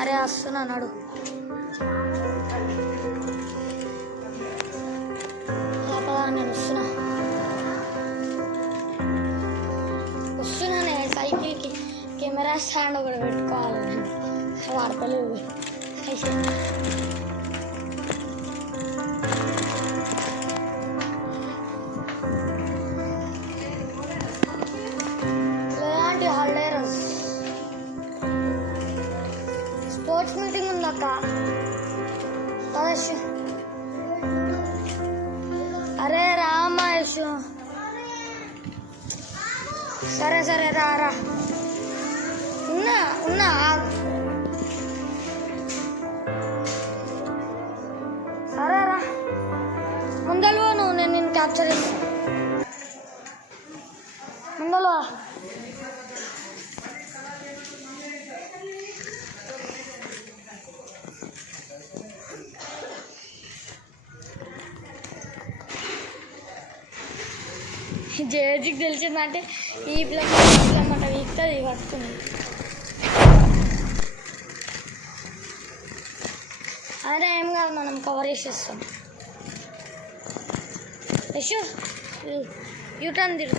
అరే వస్తున్నా నాడు నేను వస్తున్నానే సైకిల్కి కెమెరా స్టాండ్ ఒకటి పెట్టుకోవాలి వాడతలేవు లేదంటే హాలిడే రోజు స్పోర్ట్స్ మీటింగ్ ఉందక్క అరే రా మహేష్ సరే సరే రా ఉన్నా ఉన్నా సరే రా ముందలు నువ్వు నేను నిన్ను క్యాప్చర్ చేస్తాను ముందలు జేజీకి తెలిసిందంటే ఈ పిల్లమ్మ వీక్తుంది పట్టుకుంది అదే ఏం కాదు మనం కవర్ చేసేస్తాం యశు యూటర్న్ తిరు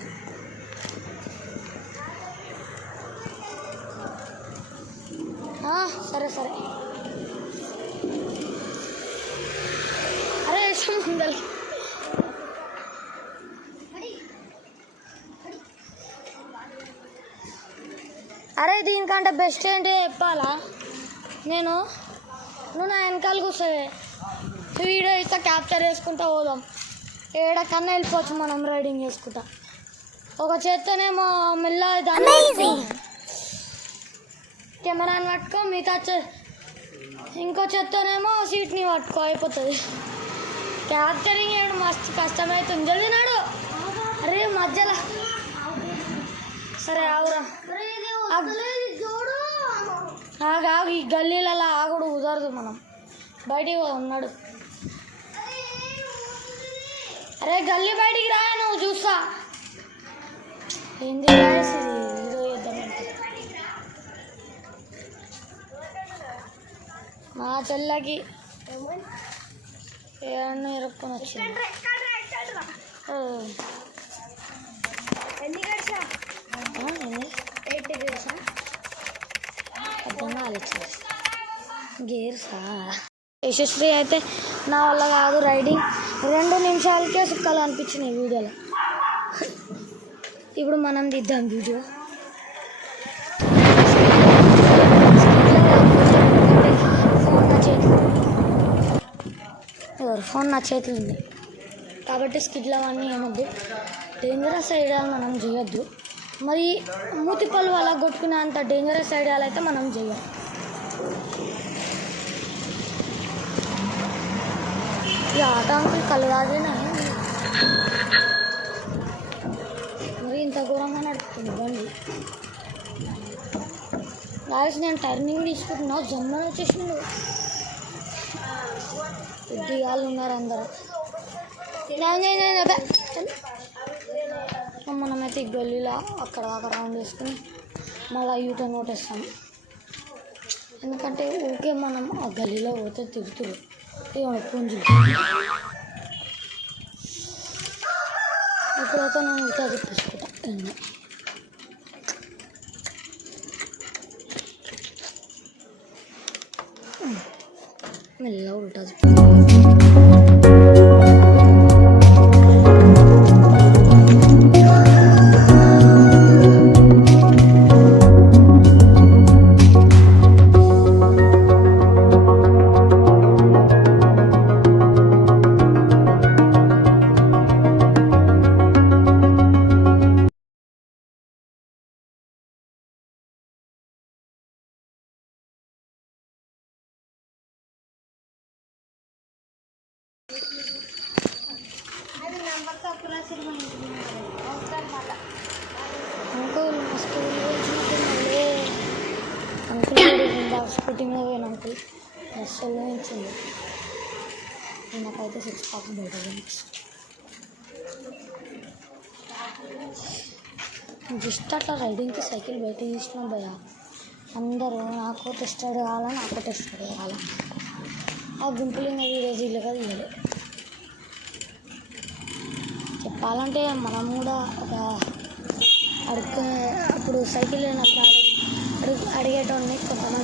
సరే సరే అరే యశు ముందలి అరే దీనికంటే బెస్ట్ ఏంటి చెప్పాలా నువ్వు నా వెనకాల కూర్చోవే వీడియో ఇస్తా క్యాప్చర్ చేసుకుంటా పోదాం ఏడకన్నా వెళ్ళిపోవచ్చు మనం రైడింగ్ చేసుకుంటా ఒక చేత్తోనేమో మెల్లగా కెమెరాని పట్టుకో మిగతా ఇంకో చేత్తోనేమో సీట్ని పట్టుకో అయిపోతుంది క్యాప్చరింగ్ చేయడం మస్తు కష్టమవుతుంది జల్దీ నాడు అరే మధ్యలో సరే ఆగురా ఆగు ఈ గల్లీలలో ఆగుడు కుదరదు మనం బయటికి ఉన్నాడు అరే గల్లీ బయటికి రా నువ్వు చూస్తా ఏంది ఇదో చేద్దామంటే మా చెల్లకి ఏమన్నా ఇరుక్కొని వచ్చింది గేర్సా యశస్వి అయితే నా వల్ల కాదు రైడింగ్ 2 నిమిషాలకే సుక్కలు అనిపించినాయి వీడియోలో ఇప్పుడు మనం దిద్దాం వీడియో ఫోన్ నా చేతిలో ఉంది కాబట్టి స్కిడ్లు అవన్నీ ఏమొద్దు డేంజరస్ ఐడియాలు మనం చేయొద్దు మరి మూతిపళ్ళు అలా కొట్టుకునే అంత డేంజరస్ ఐడియాలు అయితే మనం చేయం ఈ ఆట అంకుల్ కలగాదేనా మరి ఇంత ఘోరంగా నడుపుతుంది బండి గాయస్ నేను టర్నింగ్ తీసుకుంటున్నా జమ్మని వచ్చేసిండు కొద్దిగాళ్ళు ఉన్నారు అందరూ మనమైతే ఈ గల్లీలో అక్కడ రౌండ్ వేసుకుని మళ్ళీ యూటర్న్ కొట్టేస్తాం ఎందుకంటే ఊరికే మనం ఆ గల్లీలో పోతే తిరుగుతురు పుంజులు ఇప్పుడైతే నేను ఉల్టా తిప్పించుకుంటా మెల్లగా ఉల్టా అంకుల్ మా స్కూల్లో వచ్చినప్పుడు అంకుల్ స్కూటీలో పోయిన అంకుల్ బస్సులో ఇచ్చింది నాకైతే 6 పాక్ బయట జస్ట్ అట్లా రైడింగ్కి సైకిల్ బయట తీసినా భయ అందరూ నాకు టెస్టెడ్ కావాలా, నాకు టెస్టెడ్ కావాలా. ఆ గుంపులు ఇంకా వీడియో తీయలేదు. చెప్పాలంటే మనం కూడా ఒక అప్పుడు సైకిల్ లేనప్పుడు అడిగేటోడిని కొంతమంది